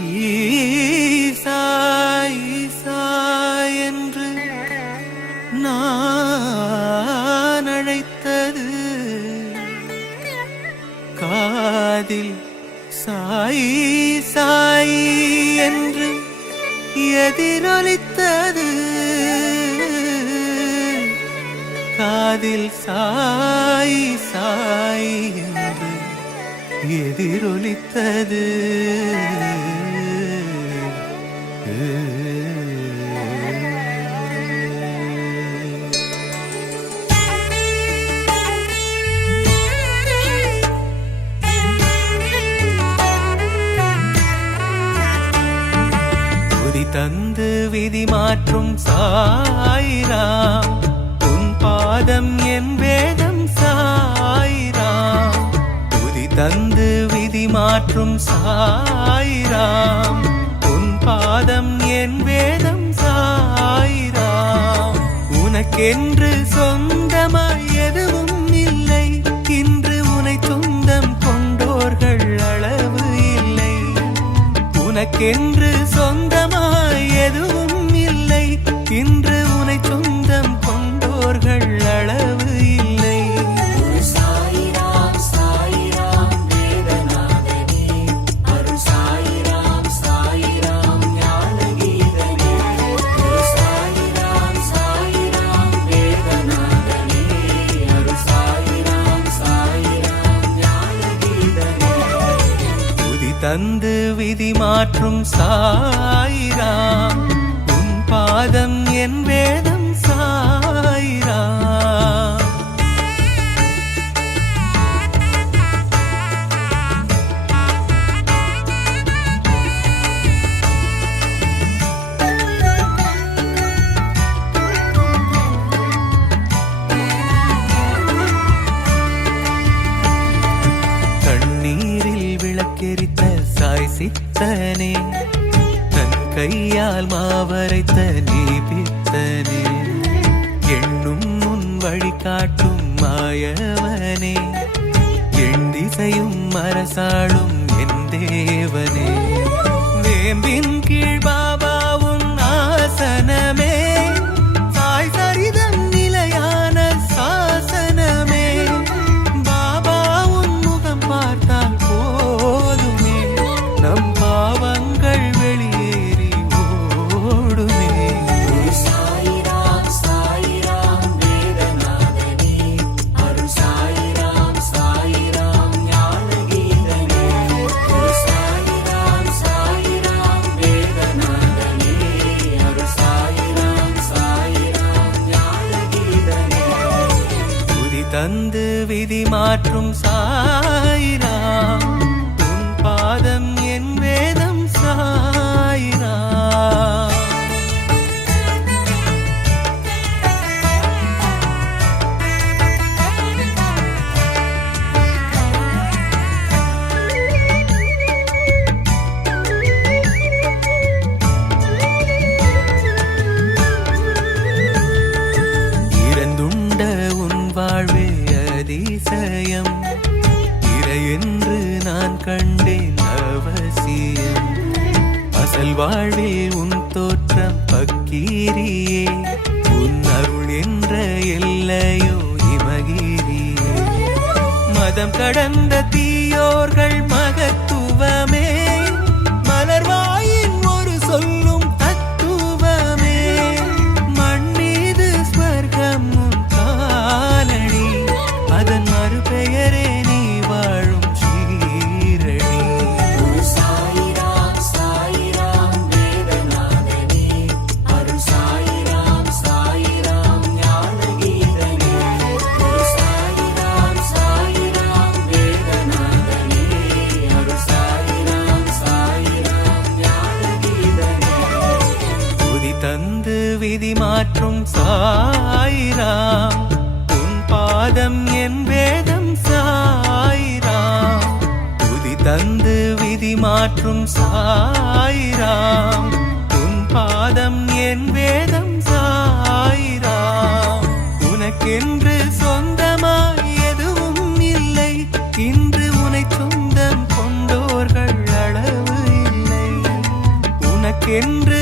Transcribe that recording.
ஈசா ஈசா என்று நான் அழைத்தது காதில் சாய் சாய் என்று எதிரொலித்தது காதில் சாய் சாய் என்று எதிரொலித்தது தந்து விதி மாற்றும் சாயிராம் உன் பாதம் என் வேதம் சாயிராம் புதி தந்து விதி மாற்றும் சாயிராம் உன் பாதம் என் வேதம் சாயிராம் உனக்கென்று சொந்தமாய் எதுவும் இல்லை இன்று உனை சொந்தம் கொண்டோர்கள் அளவு இல்லை உனக்கென்று சொந்தமாய் எதுவும் இல்லை இன்று உனை சொந்தம் கொண்டோர்கள் அளவு இல்லை சாயிராம் சாயிராம் வேதநாதனே அருள் சாயிராம் சாயிராம் ஞானகீதனே சாயிராம் சாயிராம் வேதநாதனே அருள் சாயிராம் சாயிராம் ஞானகீதனே புதி தந்து விதி மாற்றும் சாயிராம் உன் பாதம் என் வேதம் சாயிராம் கண்ணீரில் விளக்கெரித்த சாய் சித்தனே தன் கையால் மாவரைத்த நீ பித்தனே எண்ணும் முன் வழிகாட்டும் மாயவனே எண் திசையும் அரசாளும் என் தேவனே வேம்பின் கீழ் பாபாவும் ஆசனமே சாய் சரிதம் நிலையான சாசனமே பாபா உன் முகம் பார்த்தால் போதுமே நம் பாவங்கள் வெளியேறி ஓடுமே சாயிராம் சாயிராம் வேதநாதனே அருள் சாயிராம் சாயிராம் ஞானகீதனே சாயிராம் சாயிராம் வேதநாதனே அருள் சாயிராம் சாயிராம் ஞானகீதனே புதி தந்து விதி மாற்றும் சாயிராம் உன் பாதம் என் வேதம் சாயிராம் இறந்துண்ட உன் வாழ்வே அதிசயம் இறை என்று நான் கண்டேன் அவசியம் அசல் வாழ்வில் உன் தோற்றம் பக்கீரியே உன் அருள் என்ற எல்லையோ இமகிரியே மதம் கடந்த தீயோர்கள் மகத்துவமே மலர்வாயின் ஒரு சொல்லும் தத்துவமே மண் மீது ஸ்வர்க்கம் உன் காலடி அதன் மறுபெயரே நீ வாழும் ஷீரடி சாயிராம் சாயிராம் வேதநாதனே அருள் சாயிராம் சாயிராம் ஞானகீதனே சாயிராம் சாயிராம் வேதநாதனே அருள் சாயிராம் சாயிராம் ஞானகீதனே புதி தந்து விதி மாற்றும் சாயிராம் உன் பாதம் என் வேதம் சாயிராம் புதி தந்து விதி மாற்றும் சாயிராம் உன் பாதம் என் வேதம் சாயிராம் உனக்கென்று சொந்தமாய் எதுவும் இல்லை இன்று உனை சொந்தம் கொண்டோர்கள் அளவு இல்லை உனக்கென்று